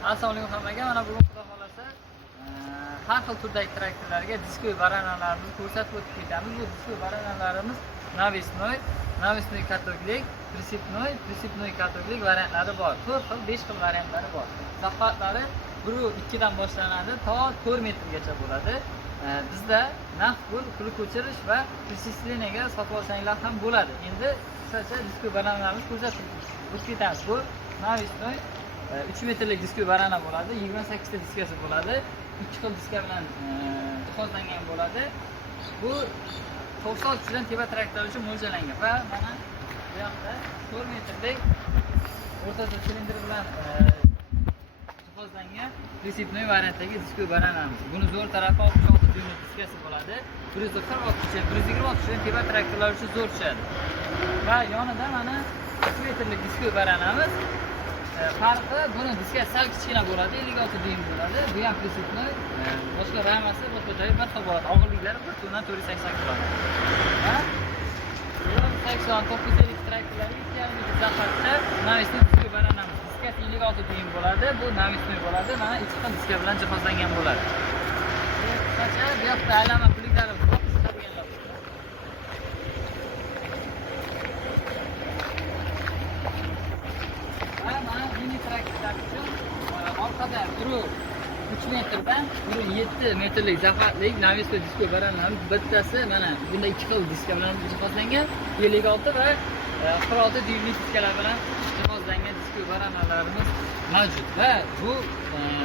Assalomu alaykum hammaga. Mana bugun xudo xolasa har xil turdagi traktorlarga diskoy baranalarimizni ko'rsatib o'tib ketamiz. Bu diskoy baranalarimiz навесной katoklik, prisipnoy katoklik variantlari bor. 4 xil, 5 xil variantlari bor. Zaxvatlari 1.2 dan boshlanadi, to 4 metrgacha bo'ladi. Bizda naqd pul, pul ko'chirish va prisisleniyaga sotib olsanglar ham bo'ladi. Endi qisqacha diskoy baranalarimizni ko'rsatib o'tib ketamiz. Bu навесной 3 metrlik diskoy barana bo'ladi, 28 ta diskasi bo'ladi, 2 xil diska bilan jihozlangan bo'ladi. Bu 90 uchidan teva traktor uchun mo'ljallangan va mana bu yoqda 4 metrlik o'rtada silindr bilan jihozlangan prisipnoy variantdagi diskoy baranamiz. Buni zo'r tarafi 66 dyuym diskasi bo'ladi. 146 uchidan 126 uchidan teva traktorlar uchun zo'r tushadi. Va yonida mana 2 metrlik diskoy baranamiz. Farqi buni diska sal kichkina bo'ladi, 56 dyuym bo'ladi. Bu ham prisipnoy, boshqa ramasi boshqa joyi bir xil bo'ladi. Og'irliklari 1 tondan 480 kg. Va 950 traktorlari 2,5 zaxatda навесной diskoy baranamiz. Diskasi 56 dyuym bo'ladi. Bu навесной bo'ladi. Mana 2 xil diska bilan jihozlangan bo'ladi. Qisqacha bu yoqda aylama puliklari bor. Orqada 3 metrdan 7 metrlik zaxatlik навесной diskoy baranamiz bittasi mana bunda 2 xil diska bilan jihozlangan, 56 va 46 dyuymli diskalar bilan jihozlangan diskoy baranalarimiz mavjud. Va bu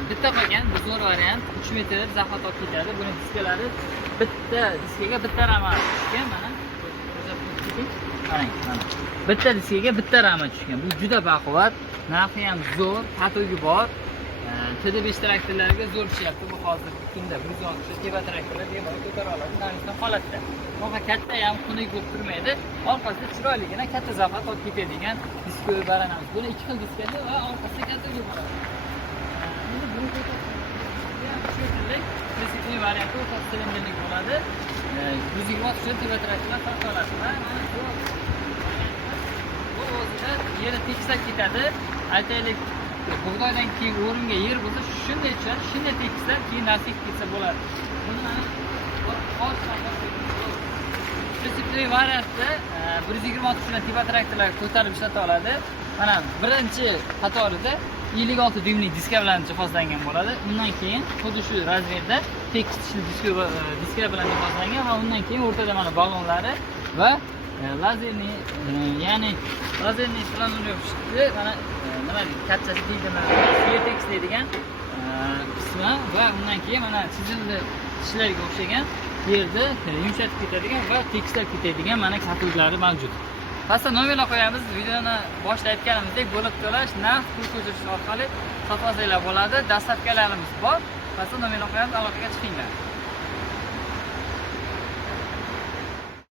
bitta qolgan bu zo'r variant 3 metr zaxat olib ketadi. Buni diskalari bitta diskaga bitta rama tushgan. Mana qarang, mana bitta diskaga bitta rama tushgan. Bu juda baquvvat, narxi ham zo'r, katogi bor. TD5 traktorlarga zo'r tushyapti bu hozirgi kunda. 110 teva traktorlar bemalol ko'tara oladi, navisdan holatda. Mo'g'a katta ham xunuk bo'lib turmaydi. Orqasida chiroyligina katta zaxat olib ketadigan diskoy baranamiz. Buni 2 xil diskali va orqasida katogi bo'ladi. Endi buni ko'rsatib prisipnoy varianti 30 silindrlik bo'ladi. 120 teva traktorlar farq qiladi. Va mana bu o'zida yeri tekislab ketadi. Aytaylik, bug'doydan keyin o'ringa yer bo'lsa shunday tushadi, shunday tekislab keyin nasib ketsa bo'ladi. Buni mana prisipnoy variantda 126 uchidan teva traktorlar ko'tarib ishlata oladi. Mana birinchi qatorida 56 dyuymli diska bilan jihozlangan bo'ladi. Undan keyin xuddi shu razmerda tekis tishli diska bilan jihozlangan va undan keyin o'rtada mana balonlari va lazerli, ya'ni lazerli planolyoq shikli mana nima deydi, kattasi deydimi, yer tekislaydigan qismi va undan keyin mana chizildi tishlarga o'xshagan yerda yumshatib ketadigan va tekislab ketadigan mana katoglari mavjud. Pastda nomerlar qo'yamiz. Videoni boshida aytganimizdek bo'lib to'lash, naqd pul ko'chirish orqali sotib olsanglar bo'ladi. Dastlabkilarimiz bor. Pastda nomerlar qo'yamiz, aloqaga chiqinglar.